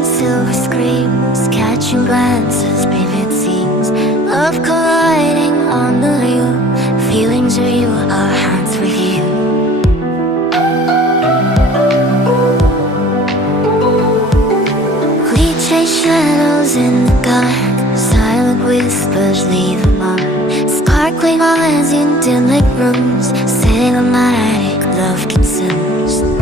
and silver screams, catching glances, vivid scenes of colliding on the loop. Feelings are you, our hands with you. We chase shadows in the dark, silent whispers leave a mark. Sparkling eyes in dim lit rooms, cinematic love consumes.